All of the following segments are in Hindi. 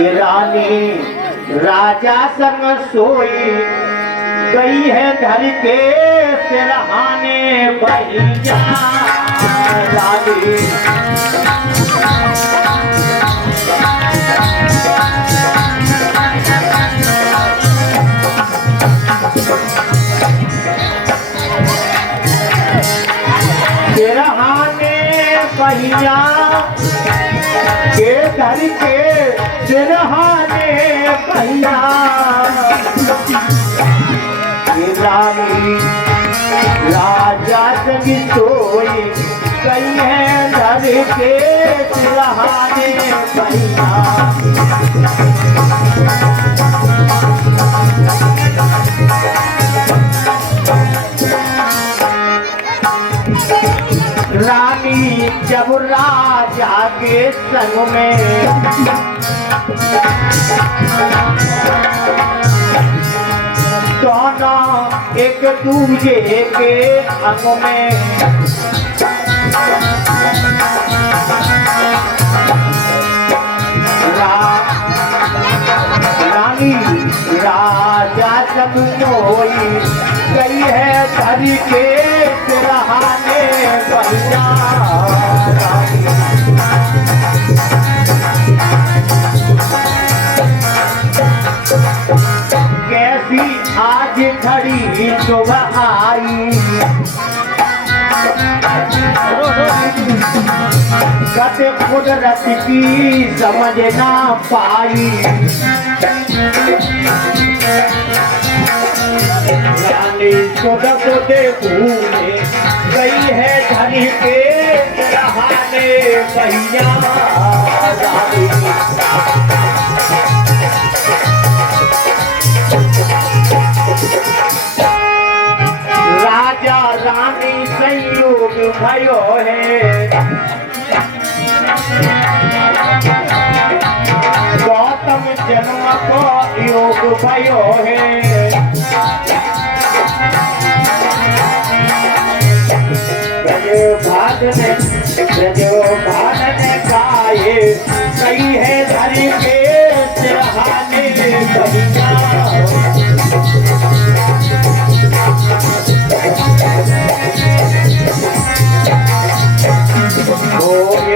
रानी राजा संग सोई गई है धर के सिरहाने भैया रानी। सिरहाने भैया के धर के सिरहाने भैया रानी राजा संग सोई गई है धर के सिरहाने भैया। रानी जब राजा के संग में दोनों एक दूजे के अंग में रानी राजा जब सोई गई है धर के सिरहाने भैया। कैसी आज घड़ी सुबह आई कत कुदरत की समझ ना पाई। रानी सुबह भूले गई है धन के सिरहाने भैया। राजा रानी संयोग भयो है गौतम जन्म को योग भयो है। भागने गाये कई है धर के सिरहाने भैया।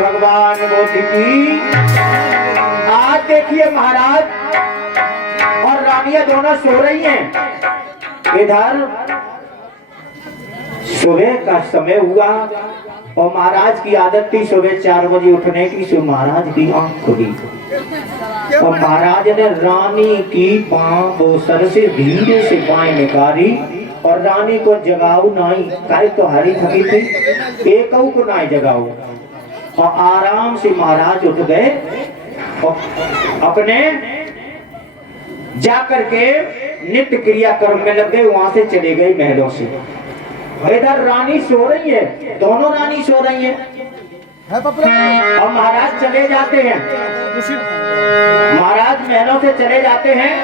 भगवान मोदी की आज देखिए महाराज और रानियां दोनों सो रही हैं। इधर सुबह का समय हुआ और महाराज की आदत थी सुबह 4 बजे उठने की। सो महाराज की आंख खुली और महाराज ने रानी की पांव सर से धीरे से बाएं निकाली और रानी को जगाऊ नाई काई तो हरी थकी थी एक को नाई जगाऊ और आराम से महाराज उठ गए और अपने जाकर के नित्य क्रिया कर्म में लग गए। वहां से चले गए महलों से। इधर रानी सो रही है, दोनों रानी सो रही है और महाराज चले जाते हैं। महाराज महलों से चले जाते हैं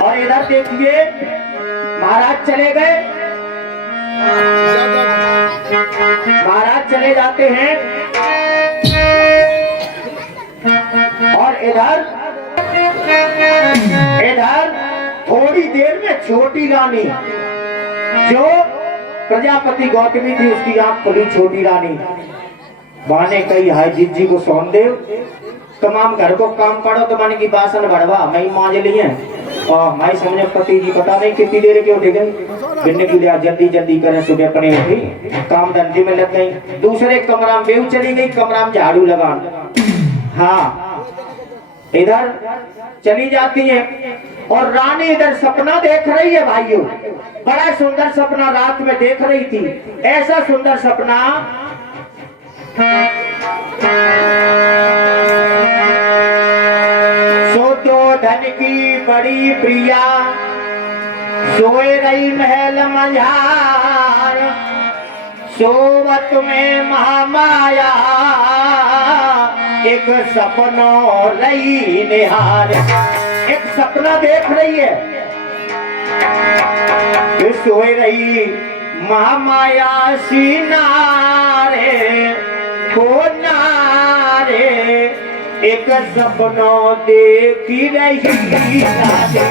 और इधर देखिए महाराज चले गए। महाराज चले जाते हैं और इधर थोड़ी देर में छोटी रानी जो प्रजापति गौतमी थी उसकी आंख खुली। छोटी रानी माने कही हाय जिज्जी को सौन दे तमाम घर को काम पड़ो तो माने की बासन बढ़वा मैं मांझ लिए और मैं समझे पति जी पता नहीं कितनी देर के उठ गए बिन्ने की लिया जल्दी जल्दी करें। सुबह अपने उठी काम धंधे में लग गई। दूसरे कमरा में बेहू चली गई, कमरा में झाड़ू लगा। हाँ इधर चली जाती है और रानी इधर सपना देख रही है भाइयों। बड़ा सुंदर सपना रात में देख रही थी। ऐसा सुंदर सपना धन की बड़ी प्रिया सोए रही महल मझार सोवत में महामाया एक सपनो रही निहार। एक सपना देख रही है कि सोए रही महामाया सिनारे को नारे एक सपनों देखी रही रानी।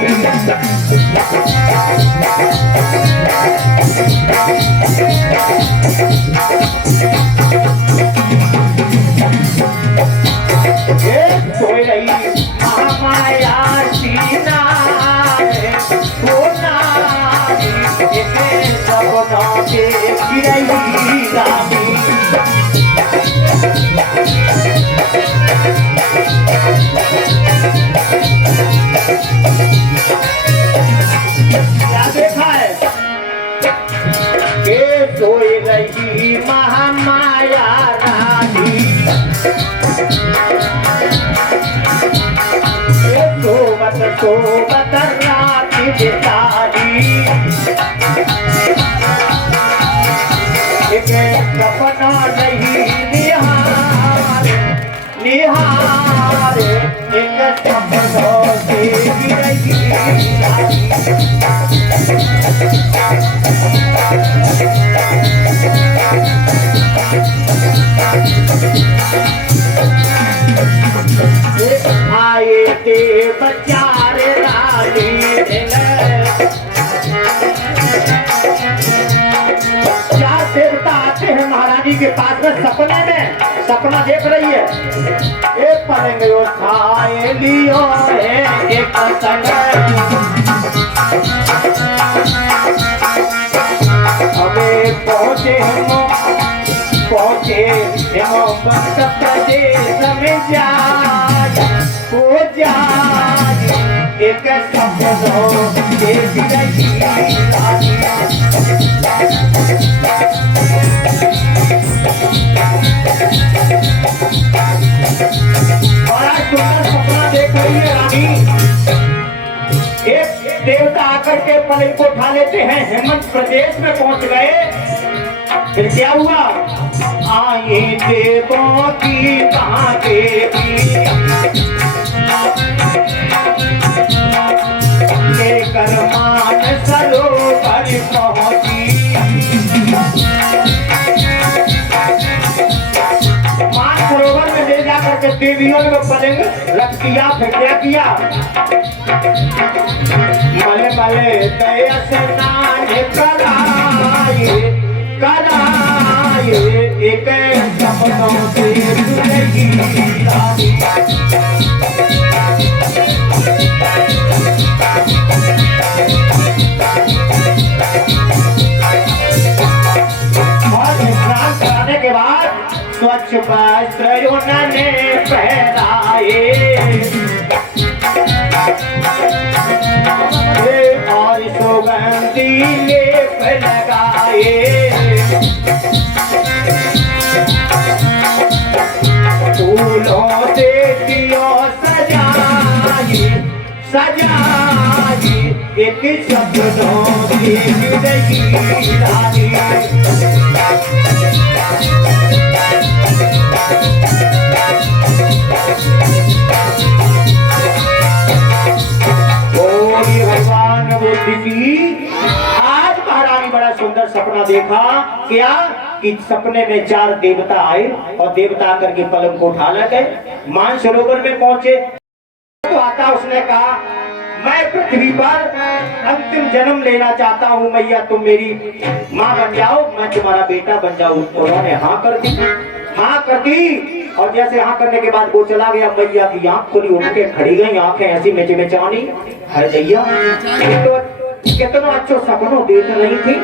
सोई रही महामाया सीना सपनों देखी रही रानी। क्या देखा है के सोई रही महामाया रानी। सोबत रात बितारी एक सपना नहीं निहार निहार एक सपनों देखी रही। आए थे बचारे रानी क्या देवता आते हैं महारानी के पास में सपने में, सपना देख रही है। एक पलंग उठाए लियो है एक हमें पहुँचे मत प्रदेश में जा हो जा एक सपनों देख रही रानी। बड़ा सुंदर सपना देख रही है रानी। एक देवता आकर के पलंग को उठा लेते हैं, हेमंत प्रदेश में पहुंच गए। फिर क्या हुआ? आए देवों की कहाँ देवी लेकर मान सरोवर पहुंची। मान सरोवर में ले जाकर के देवियों ने पलंग रख दिया। फिर क्या किया? मले मले दया स्नान कराए कराए एक सपनों से जुड़ेगी रानी। और स्नान कराने के बाद स्वच्छ वस्त्र उन्होंने पहनाए और सुगंधी लेप लगाए। फूलों से दियो सजाई सजाई एक सपनों की जिंदगी रानी। भगवान बुद्धि की आज महारानी बड़ा सुंदर सपना देखा। क्या कि सपने में 4 देवता आए और देवता आकर के पलंग को उठा ले गए। मानसरोवर में पहुंचे तो आता उसने कहा मैं पृथ्वी पर अंतिम जन्म लेना चाहता हूँ मैया, तुम मेरी माँ बन जाओ, मैं तुम्हारा बेटा बन जाऊँ। उन्होंने हाँ कर दी, हाँ कर दी। और जैसे हाँ करने के बाद वो चला गया। मैया की आंख खुली, उठ के खड़ी गई, आंखें ऐसी मिचमिचानी। है दैया कितना अच्छा सपनों देख रही थी।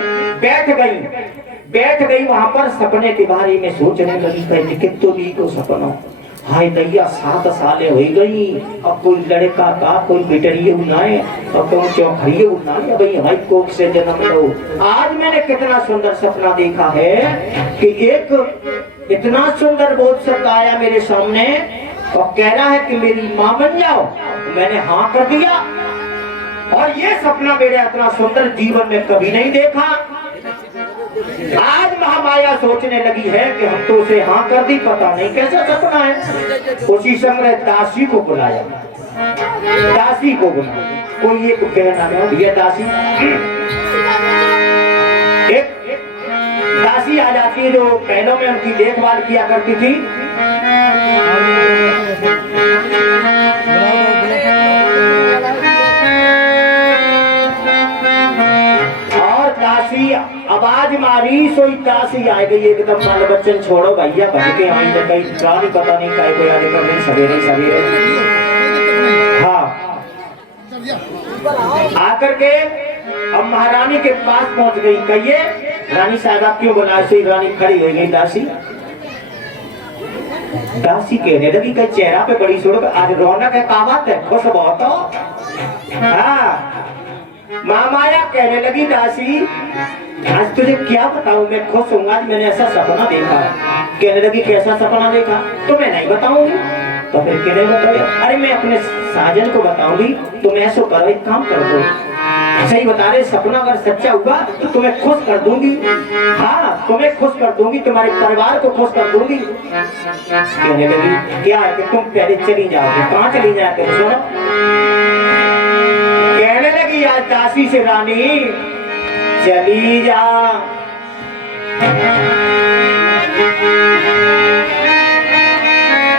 बैठ गई वहां पर सपने के बारे में सोचने लगी। कहती कितो दी को सपनों। हाय दैया 7 सालें हो गई, अब कोई लड़का का कोई बेटरिए उनाए और तुम क्यों खड़िए उनाए भाई हमारी कोख से जन्म लो। आज मैंने कितना सुंदर सपना देखा है कि एक इतना सुंदर बोध शब्द आया मेरे सामने और कह रहा है कि मेरी माँ बन जाओ। मैंने हाँ कर दिया और ये सपना मेरे इतना सुंदर जीवन में कभी नहीं देखा। आज महामाया सोचने लगी है कि हम तो उसे हाँ कर दी, पता नहीं कैसा सपना है। उसी समय दासी को बुलाया, दासी को बुलाया। कोई ये कहना है ये दासी, एक दासी आ जाती है जो पहलों में उनकी देखभाल किया करती थी। सारी सोई दासी आ गई एकदम बाल बच्चन छोड़ो भैया भज के आई ने कहीं रानी पता नहीं काय कोई आने कर नहीं सवेरे सवेरे। हाँ आकर के अब महारानी के पास पहुंच गई। कहिए रानी साहब क्यों बुलाए? से रानी खड़ी हो गई। दासी दासी कहने लगी कि चेहरा पे बड़ी सुरग आज रौनक है, का बात है, खुश बहुत हो। हाँ महामाया कहने लगी दासी आज तुझे क्या बताऊं, मैं खुश हूँ, आज मैंने ऐसा सपना देखा। कहने लगी कैसा सपना देखा? तो मैं नहीं बताऊंगी। तो फिर क्यों नहीं बताया? अरे मैं अपने साजन को बताऊंगी, तुम ऐसा करो, एक काम कर दो, सही बता रहे, सपना अगर सच्चा हुआ तो तुम्हें खुश कर दूंगी। हाँ तुम्हें खुश कर दूंगी, तुम्हारे परिवार को खुश कर दूंगी। कहने लगी क्या है कि तुम पहले चली जाओगे? कहाँ चली जाओगे? सुनो। कहने लगी आज दासी से रानी चली जा।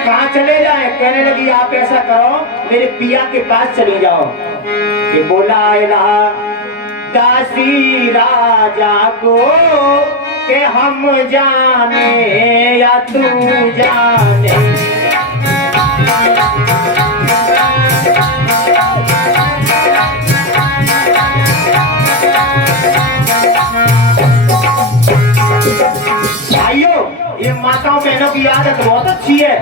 कहाँ चले जाए? कहने लगी आप ऐसा करो मेरे पिया के पास चली जाओ। ये बोला दासी राजा को के हम जाने या तू जाने। भाइयों ये माताओं बहनों की आदत बहुत अच्छी है।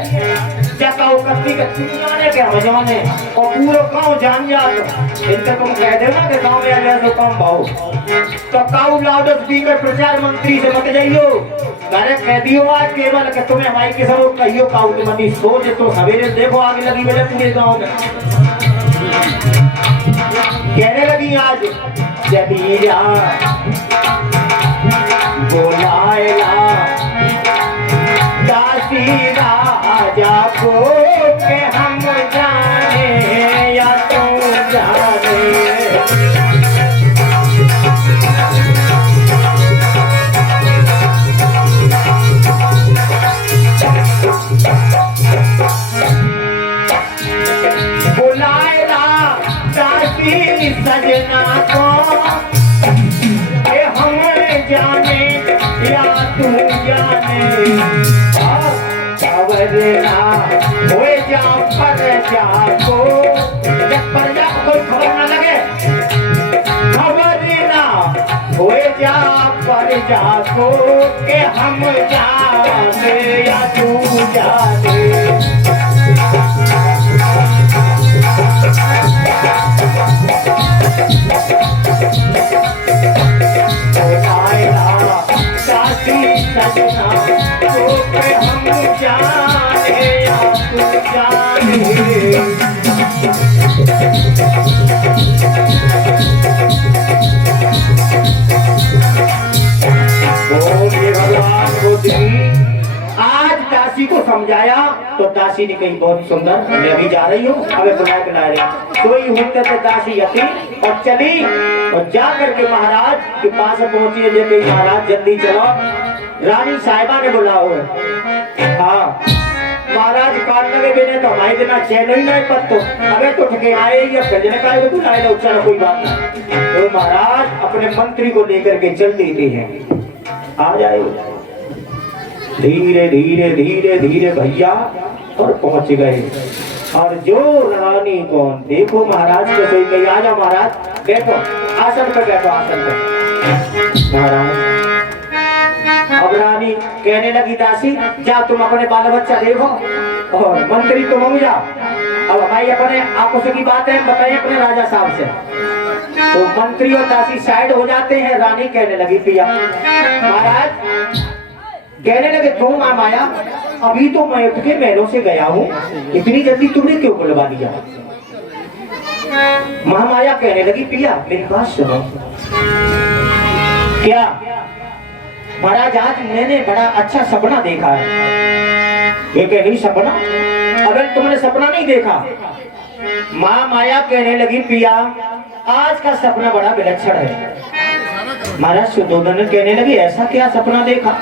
करती के हम जाने और पूरा गाँव जान जाते। इनसे तुम कह देना कि गाँव में आ तो कम भाव तो काउ लाउड स्पीकर प्रचार मंत्री से मत जाइयो। अरे कह दियो आज केवल कि तुम्हें हमारी के सब कहियो काउ मनी सोच तो सवेरे देखो आगे लगी मेरे पूरे गाँव में। कहने लगी आज चली जा बोलाएला दासी राजा को के हम जाने या तू जाने। बुलाएला दासी सजना को के हम जाने या तू जाने। खबरना हो जा प्रजा को, जब प्रजा को कोई खबर न लगे, खबरना हो जा प्रजा को के हम जाने या तू जाने। आज दासी को समझाया तो दासी ने कही बहुत सुंदर, मैं अभी जा रही हूँ, अबे बुला के ला रही। सोई होते थे दासी यति और चली और जा करके महाराज के पास पहुंची है। जब महाराज जल्दी चलो, रानी साहिबा ने बुला हुआ। हाँ महाराज कान लगे बिने तो हमारे बिना चैन ही नहीं पत्तो, अबे तो ठके आए या भजन का है, बुलाए लो, चलो कोई बात नहीं। तो महाराज अपने मंत्री को लेकर के चल देते हैं। आ जाए धीरे धीरे धीरे धीरे भैया और पहुंच गए। और जो रानी कौन देखो महाराज को सही कही, आ जाओ महाराज बैठो, आसन पर बैठो, आसन पर। महाराज अब रानी कहने लगी दासी जा तुम अपने बाल बच्चा देखो और मंत्री तुम हो जाओ। अब हमारी अपने आपस की बात है बताइए अपने राजा साहब से। तो मंत्री और दासी साइड हो जाते हैं। रानी कहने लगी पिया महाराज, कहने लगे तुम आया, अभी तो मैं उठ के महलों से गया हूँ, इतनी जल्दी तुमने क्यों बुलवा दिया? महामाया कहने लगी पिया मेरी बात सुनो। क्या महाराज आज मैंने बड़ा अच्छा सपना देखा है। ये कह रही सपना? अगर तुमने सपना नहीं देखा? महामाया कहने लगी पिया आज का सपना बड़ा विलक्षण है। महाराज सुदोधन कहने लगी ऐसा क्या सपना देखा?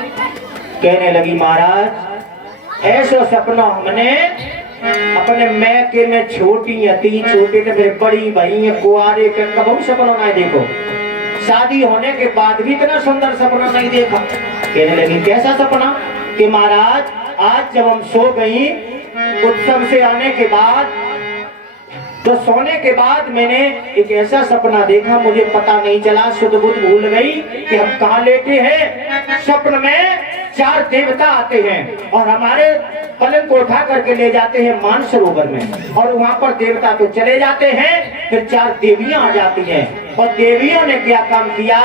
कहने लगी महाराज ऐसा सपना हमने अपने मैके में छोटी यती छोटे तो फिर बड़ी भाई कुआरे के कब सपना ना देखो। शादी होने के बाद भी इतना सुंदर सपना नहीं देखा। कहने लगी कैसा सपना? कि महाराज आज जब हम सो गई उत्सव से आने के बाद, तो सोने के बाद मैंने एक ऐसा सपना देखा, मुझे पता नहीं चला, सुध बुध भूल गई कि हम कहाँ लेटे हैं। स्वप्न में 4 देवता आते हैं और हमारे पलंग को उठा करके ले जाते हैं मानसरोवर में, और वहां पर देवता तो चले जाते हैं, फिर 4 देवियां आ जाती हैं। और देवियों ने क्या काम किया,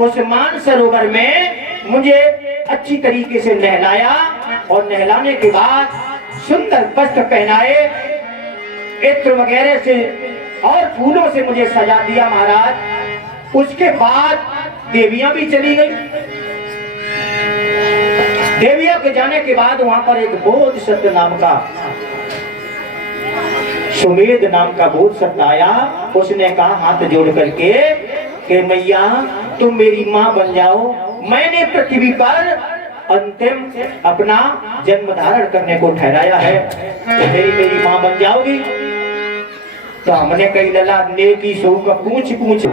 उस मानसरोवर में मुझे अच्छी तरीके से नहलाया, और नहलाने के बाद सुंदर वस्त्र पहनाए, इत्र वगैरह से और फूलों से मुझे सजा दिया महाराज। उसके बाद देवियां भी चली गई। देवियों के जाने के बाद वहां पर एक बोधसत्व नाम का, सुमेध नाम का बोधसत्व आया। उसने कहा हाथ जोड़ करके कि मैया तुम मेरी माँ बन जाओ, मैंने पृथ्वी पर अंतिम अपना जन्म धारण करने को ठहराया है, तो मेरी माँ बन जाओगी। तो हमने कही लला नेकी सो का पूछ पूछ